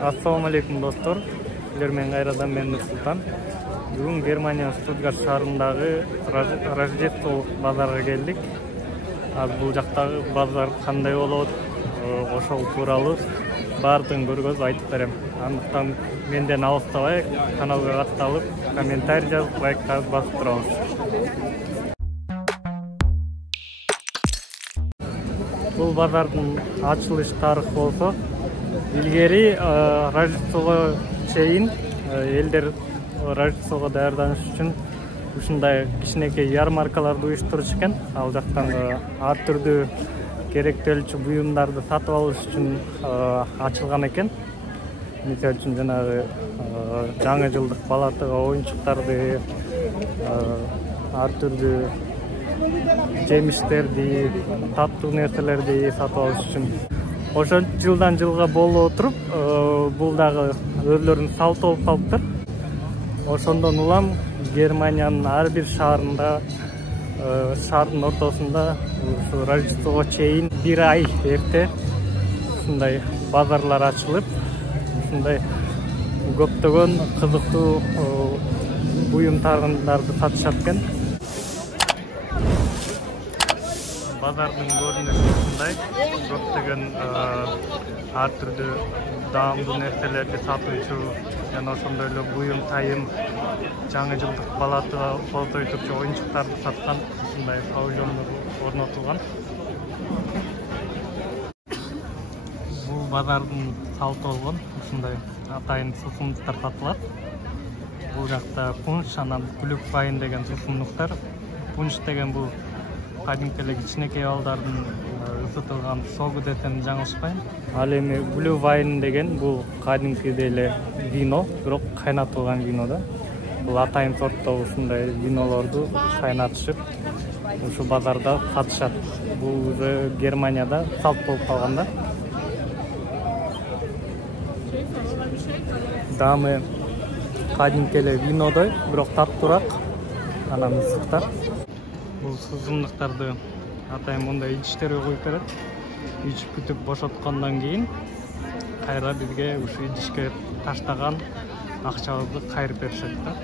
Assalamu alaikum dostlar. Sizlerмен кайрадан мен Нурсултан. Бүгүн Германия Штутгарт шаарындагы Рождество базарга келдик. Az бул жактагы базар кандай болот, ошол тууралуу баардыгын көргөзүп айтып берем. Андыктан менден алыстабай, каналга катталып, комментарий жазып, лайк басып турабыз. Бул базардын ачылыш тарыхы болсо, илгери Рождествого чейин элдер Рождествого даярданыш үчүн ушундай кичинекей ярмаркаларды уюштуруш экен. Ал жактан ар түрдүү керектелчү буюмдарды сатып алыш үчүн ачылган экен. Мисалы үчүн жанагы жаңы жылдык балатыга оюнчуктарды, ар түрдүү жемиштерди, таттуу нерселерди сатып алыш үчүн. Ошо жылдан жылга болуп отуруп, бул дагы өздөрүнүн салты болуп калыптыр. Ошондон улам Германиянын ар бир шаарында, шаардын ортосунда ушу Рождествого чейин бир ай эрте ушундай базарлар ачылып, ушундай көптөгөн кызыктуу буюм тагындарды сатышат экен. Базардын көрүнүшү ушундай, көптөгөн ар түрдүү даамдуу нерселерди сатуучу жана ошондой эле буюм тайым, жаңы жылдык балатыга кол тойтурчу оюнчуктарды саткан ушундай павильондор орнотулган. Бул базардын салты болгон ушундай атайын сусундуктар сатылат. Бул жакта пунш, анан глюквайн деген сусундуктар. Пунш деген бул кадимки эле кичинекей балдардын ысытылган согу десем жаңылышпайм. Ал эми глюквайн деген бул кадимкидей эле вино, бирок кайнатылган вино да. Бул атайын сортто ушундай винолорду кайнатышып, ушу базарда сатышат. Бул уже Германияда салт болуп калган да. Даамы кадимки эле винодой, бирок таттуураак, анан ысыктар. Бул сусундуктарды атайын мындай идиштерге коюп берет. Ичип бүтүп бошоткондон кийин кайра бизге ушу идишке таштаган акчабызды кайрып беришет да.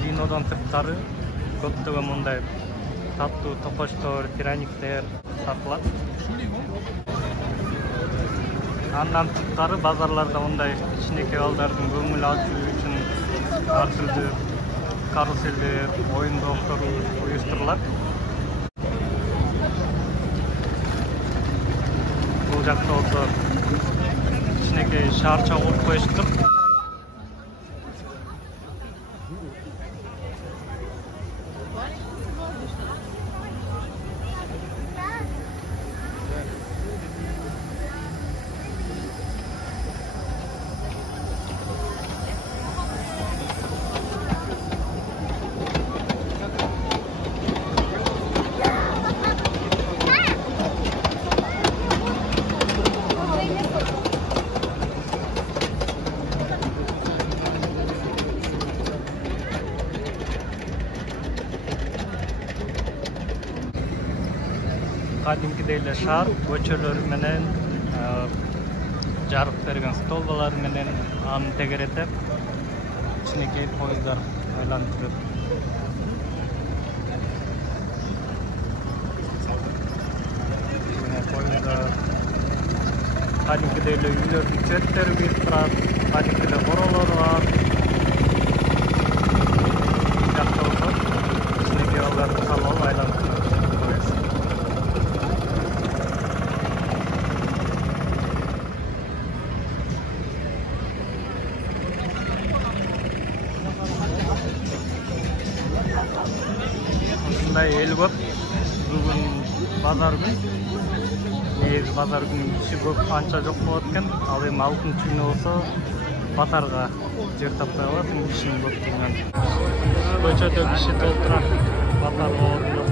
Винодон сырткары көптөгөн мындай таттуу токочтор, тираниктер сатылат. Андан сырткары базарларда мындай кичинекей балдардын көңүл ачуу үчүн ар түрдүү каруселдер, оюндуктар уюштурулат. Бул жакта болсо кичинекей шаарча куруп коюштур. Кадимкидей эле шаар көчөлөрү менен, жарык берген столбалары менен аны тегеретип, кичинекей поездар айланып жүрөт. Поездар кадимкидей эле үйлөрдүн цветтери бирип турат, кадимки эле боролору бар. Жакта болсо кичинекей балдарды салып алып айланып жүрөт. Эл көп, бүгүн базар күн. Негизи базар күнү киши көп, анча жок болот экен. Ал эми алтынчы күнү болсо базарга жер таппай каласың, кишинин көптүгүнөн. Көчөдө киши толтура, базарга орун жок.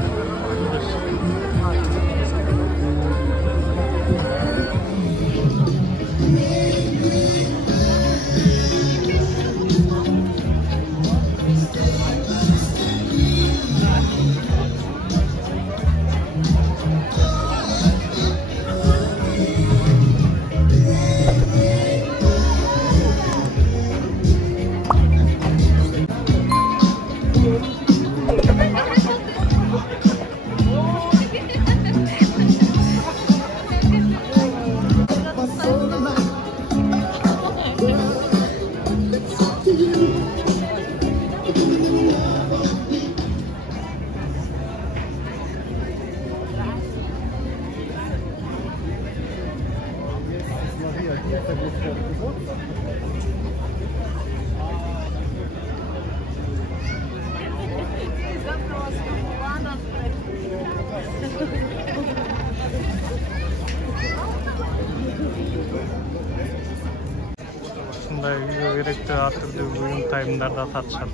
Ушундай үйгө керектүү ар түрдүү буюм тайымдарды сатышат.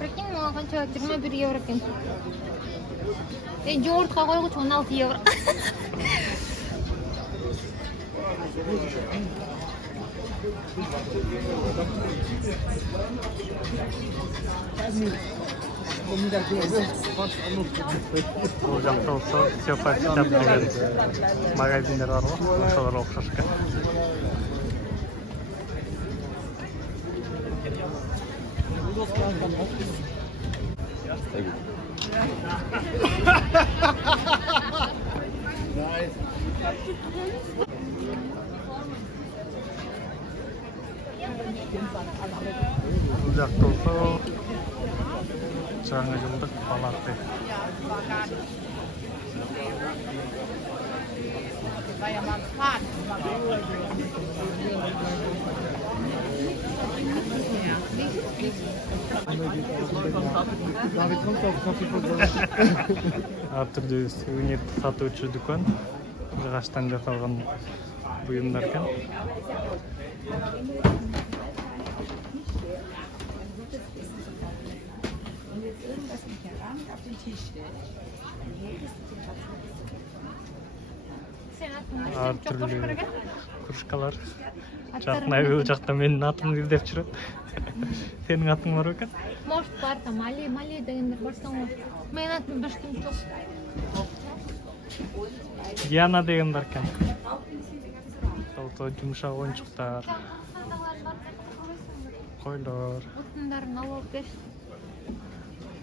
Прикинь, мага канча 21 евро экен. Жогуртка койгуч 16 евро. Бул жакта болсо все по 50 деген магазиндер бар го, ошолорго окшош экен. Бул жакта болсо жаңы жылдык палаты. Ар түрдүү сувенир сатуучу дүкөн. Жыгачтан жасалган буюмдар экен. Ар түрдүү кружкалар. Жакнай бул жакта менин атымды издеп жүрөт. Сенин атың бар экен? Может бар там, Мали дегендер барсаң бар. Менин атым бештим жок. Диана деген бар экен. Солто жумшак оюнчуктар. Койлор. Отундарын алып беш.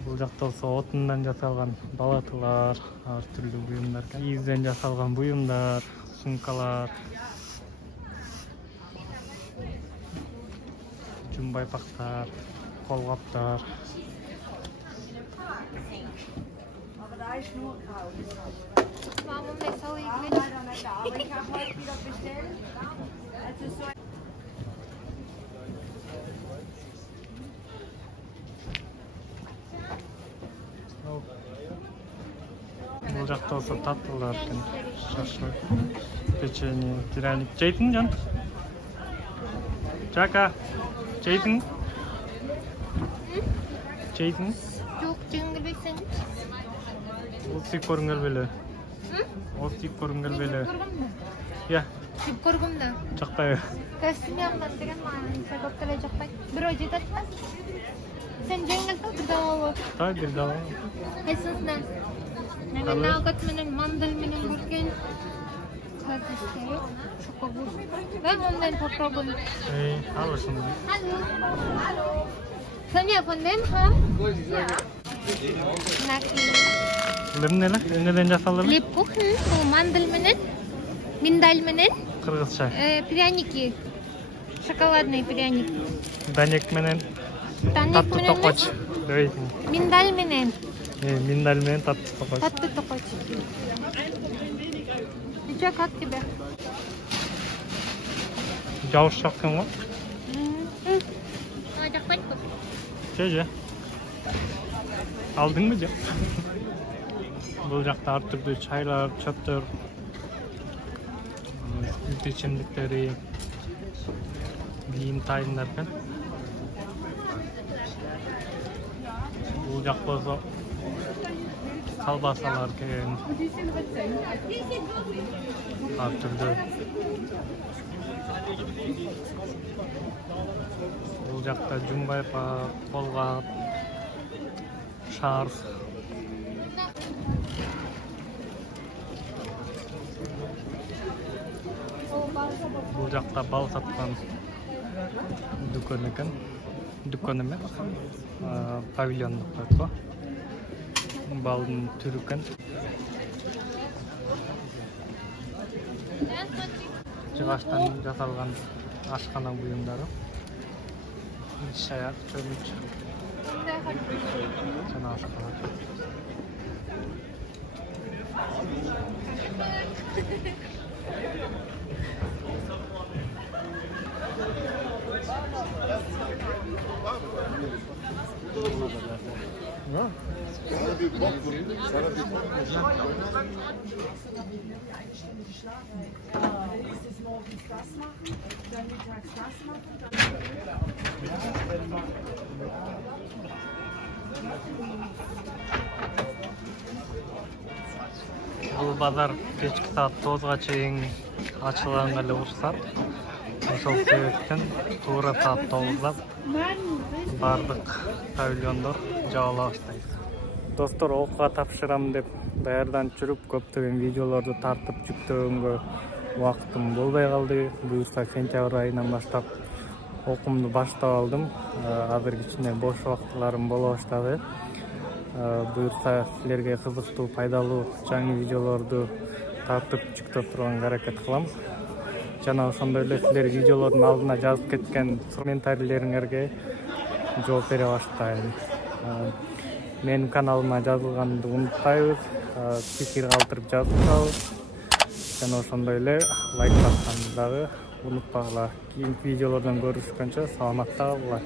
Бул жакта болсо отундан жасалган балатылар, ар түрлүү буюмдар, кийизден жасалган буюмдар, сумкалар, жумбайпактар, колгаптар. Бул жакта болсо таттуулар экен. Шашлык, печенье, пряник. Жейдиң жан? Жака, жейдиң? Жейдиң? Жок, жегим келбейсиң. Осып көргүң келбеле? Осып көргүң келбеле? Я. Жеп көргүм да. Жакпайбы? Костюмдан деген мага көп деле жакпайт. Бирөө жетет да. Сен жеңил та бир дагы. Та бир дагы. Эсинен. Мен нагат менен мандаль менен көргөн. Катышты. Шокобуз. Ben ondan попробуем. Al şunu. Алло. Соня, кондем хам? Bunlar ne lan? Neden жасалыр? Лепуха, бул мандаль менен, миндаль менен. Кыргызча. Пряники. Шоколадный пряник. Данек менен татты токоч. Миндаль менен. Миндаль менен татты токоч. Татты токоч. Ича как тебе? Жауыз шаққан ғой? Жақпайды бұл. Же. Алдың ба же? Бұл жақта ар түрді чайлар, чөптөр, içimlikteri, giyim tayinler kan. Бұл жақ болса колбасалар кен. Ар түрді. Бұл жақта жумбайпак, қолғап, шарф. Бұл жақта бал сатқан дүкен екен. Дүкен емес, павильон деп қой. Балдың түрі екен. Жығаштан жасалған ашқана бұйымдары. Шаяқ, чөміч. Жаңа ашқана. Sana bir bok vurayım. Sana bir bok vurayım. Nächstes morgens das machen, dann mittags das machen, dann Бул базар кечки саат 9га чейин ачылганга эле уруксат. Ошол себептен туура саат 9да бардык павильондор жабыла баштайт. Достор, окууга тапшырам деп даярданып жүрүп көптөгөн видеолорду тартып жүктөгөнгө убактым болбой калды. Буюрса сентябрь айынан баштап окуумду баштап алдым. Азыр кичине бош убактыларым боло баштады. Буюрса силерге кызыктуу, пайдалуу жаңы видеолорду тартып жүктөп турганга аракет кылам. Жана ошондой эле силер видеолордун алдына жазып кеткен комментарийлериңерге жооп бере баштайм. Менин каналыма жазылганды унутпайбыз, пикир калтырып жазып турабыз. Жана ошондой эле лайк басканды дагы унутпагыла. Кийинки видеолордон көрүшкөнчө саламатта калгыла.